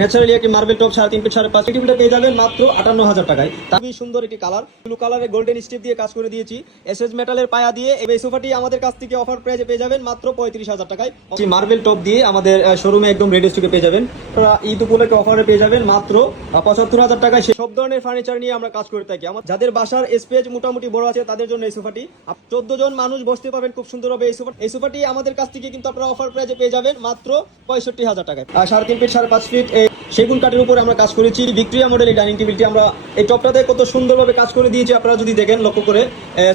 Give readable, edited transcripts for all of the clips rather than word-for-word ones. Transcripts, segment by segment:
Naturally একটি marble top 3.5 fit 5.5 টিভিটা পেয়ে যাবেন মাত্র 58,000 টাকায়। খুবই সুন্দর একটি কালার, ব্লু কালারের গোল্ডেন স্ট্রিপ দিয়ে কাজ করে দিয়েছি, এসএস মেটালের পায়া দিয়ে। এই সোফাটি আমাদের কাছ থেকে অফার প্রাইসে পেয়ে যাবেন মাত্র 35,000 টাকায়। মার্বেল টপ দিয়ে আমাদের শোরুমে একদম রেডি স্টকে পেয়ে যাবেন। আপনারা ঈদ উপলক্ষে অফারে পেয়ে যাবেন মাত্র 75,000 টাকায়। সব ধরনের ফার্নিচার নিয়ে আমরা কাজ করে থাকি। যাদের বাসার স্পেস মোটামুটি বড় আছে তাদের জন্য এই সোফাটি, 14 জন মানুষ বসতে পারবেন খুব সুন্দর হবে। এই সোফাটি আমাদের কাছ থেকে কিন্তু আপনারা অফার প্রাইসে পেয়ে যাবেন মাত্র 65,000 টাকায়। 3.5 ফিট 5.5 ফিট সেগুন কাঠের উপরে আমরা কাজ করেছি। ভিক্টোরিয়া মডেল ডাইনিং টেবিলটি আমরা এই টপটাতে কত সুন্দরভাবে কাজ করে দিয়েছি আপনারা যদি দেখেন লক্ষ্য করে।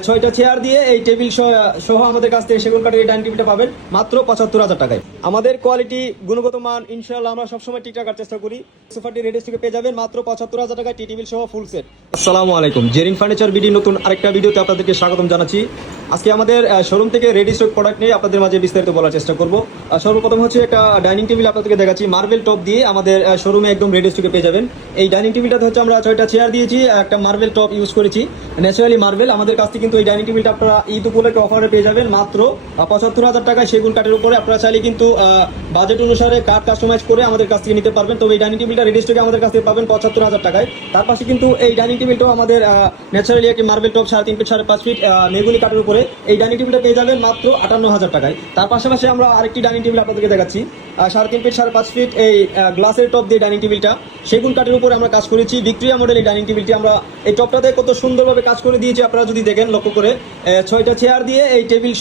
6টা চেয়ার দিয়ে এই টেবিল সহ আমাদের কাছ থেকে সেগুন কাঠের এই ডাইনিং টেবিলটা পাবেন মাত্র 75,000 টাকায়। আমাদের কোয়ালিটি গুণগত মান ইনশাআল্লাহ আমরা সবসময় ঠিক রাখার চেষ্টা করি। সোফাটি রেডি থেকে পেয়ে যাবেন মাত্র 75,000 টাকায়, টি টেবিল সহ ফুল সেট। আসসালামু আলাইকুম, জেরিন ফার্নিচার বিডি নতুন আরেকটা ভিডিওতে আপনাদেরকে স্বাগতম জানাচ্ছি। আজকে আমাদের শোরুম থেকে রেডি স্টক প্রোডাক্ট নিয়ে আপনাদের মাঝে বিস্তারিত বলার চেষ্টা করব। সর্বপ্রথম হচ্ছে একটা ডাইনিং টেবিল আপনাদেরকে দেখাচ্ছি, মার্বেল টপ দিয়ে আমাদের শোরুমে একদম রেডি স্টকে পেয়ে যাবেন। এই ডাইনিং টেবিলটাতে হচ্ছে আমরা 6টা চেয়ার দিয়েছি, একটা মার্বেল টপ ইউজ করেছি, ন্যাচারালি মার্বেল। আমাদের কাছ থেকে কিন্তু এই ডাইনিং টেবিলটা আপনারা ঈদ উপলক্ষে অফারে পেয়ে যাবেন মাত্র 75,000 টাকায় সেগুন কাঠের উপরে। আপনারা চাইলে কিন্তু বাজেট অনুসারে কাঠ কাস্টমাইজ করে আমাদের কাছ থেকে নিতে পারবেন। তবে এই ডাইনিং টেবিলটা রেডি স্টকে আমাদের কাছ থেকে পাবেন 75,000 টাকায়। তার পাশে কিন্তু এই ডাইনিং টেবিলটাও আমাদের ন্যাচারালি একটি মার্বেল টপ 3.5 ফিট 5.5 ফিট মেগুনি কাঠের উপরে এই ডাইনিং টেবিলটা পেয়ে যাবেন মাত্র 58,000 টাকায়। তার পাশাপাশি আমরা আরেকটি ডাইনিং টেবিল আপনাদেরকে দেখাচ্ছি, 3.5 ফিট 5.5 ফিট এই গ্লাসের টপ দিয়ে ডাইনিং টেবিলটা সেগুন কাঠের উপরে আমরা কাজ করেছি। ভিক্টোরিয়া মডেল এই ডাইনিং টেবিলটি আমরা এই টপটাতে কত সুন্দরভাবে কাজ করে দিয়েছি আপনারা যদি দেখেন লক্ষ্য করে। 6টা চেয়ার দিয়ে এই টেবিল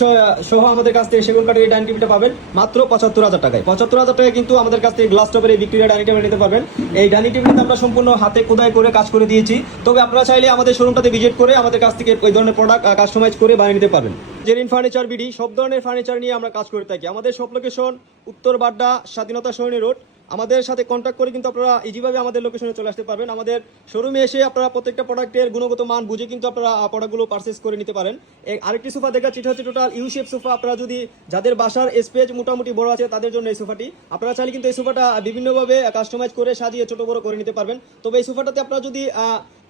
সহ আমাদের কাছ থেকে সেগুন কাঠের এই ডাইনিং টেবিলটা পাবেন মাত্র 75,000 টাকায়। 75,000 টাকায় কিন্তু আমাদের কাছ থেকে গ্লাস টপের এই ভিক্টোরিয়া ডাইনিং টেবিল নিতে পারবেন। এই ডাইনিং টেবিলটা আমরা সম্পূর্ণ হাতে খোদাই করে কাজ করে দিয়েছি। তবে আপনারা চাইলে আমাদের শোরুমটাতে ভিজিট করে আমাদের কাছ থেকে ওই ধরনের প্রোডাক্ট কাস্টমাইজ করে বানিয়ে নিতে পারবেন। জেরিন ফার্নিচার বিডি সব ধরনের ফার্নিচার নিয়ে আমরা কাজ করে থাকি। আমাদের সব লোকেশন উত্তর বাড্ডা স্বাধীনতা সরণি রোড। আমাদের সাথে কন্ট্যাক্ট করে কিন্তু আপনারা ইজিভাবে আমাদের লোকেশনে চলে আসতে পারবেন। আমাদের শোরুমে এসে আপনারা প্রত্যেকটা প্রোডাক্টের গুণগত মান বুঝে কিন্তু আপনারা প্রোডাক্টগুলো পারচেস করে নিতে পারেন। আরেকটি সোফা দেখাচ্ছি, এটা হচ্ছে টোটাল ইউ শেপ সোফা। আপনারা যদি যাদের বাসার স্পেস মোটামুটি বড় আছে তাদের জন্য এই সোফাটি। আপনারা চাইলে কিন্তু এই সোফাটা বিভিন্নভাবে কাস্টমাইজ করে সাজিয়ে ছোট বড় করে নিতে পারবেন। তবে এই সোফাটাতে আপনারা যদি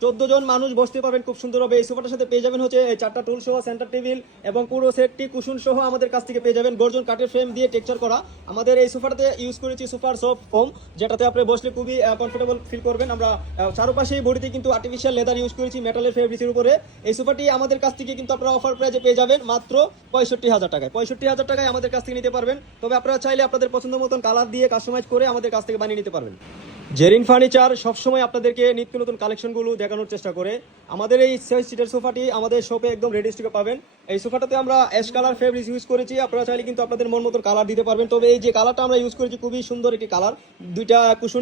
14 জন মানুষ বসতে পারবেন খুব সুন্দর হবে। এই সোফাটার সাথে পেয়ে যাবেন হচ্ছে 4টা টুল সহ সেন্টার টেবিল এবং পুরো সেটটি কুশন সহ আমাদের কাছ থেকে পেয়ে যাবেন। গর্জন কাঠের ফ্রেম দিয়ে টেক্সচার করা। আমাদের এই সোফাটাতে ইউজ করেছি সুপার সফট ফোম, যেটাতে আপনি বসলে খুবই কমফোর্টেবল ফিল করবেন। আমরা চারপাশে বডিতে কিন্তু আর্টিফিশিয়াল লেদার ইউজ করেছি মেটালের ফেব্রিক্সের উপরে। এই সোফাটি আমাদের কাছ থেকে কিন্তু আপনারা অফার প্রাইসে পেয়ে যাবেন মাত্র 65,000 টাকায়। 65,000 টাকায় আমাদের কাছ থেকে নিতে পারবেন। তবে আপনারা চাইলে আপনাদের পছন্দ মতন কালার দিয়ে কাস্টমাইজ করে আমাদের কাছ থেকে বানিয়ে নিতে পারবেন। জেরিন ফার্নিচার সবসময় আপনাদেরকে নিত্য নতুন কালেকশনগুলো দেখানোর চেষ্টা করে। আমাদের এই 6 সিটের সোফাটি আমাদের শপে একদম রেডি স্টকে পাবেন। এই সোফাটাতে আমরা অ্যাশ কালার ফেব্রিক্স ইউজ করেছি। আপনারা চাইলে কিন্তু আপনাদের মন মতন কালার দিতে পারবেন। তবে এই যে কালারটা আমরা ইউজ করেছি খুবই সুন্দর একটি কালার, দুইটা কুশনের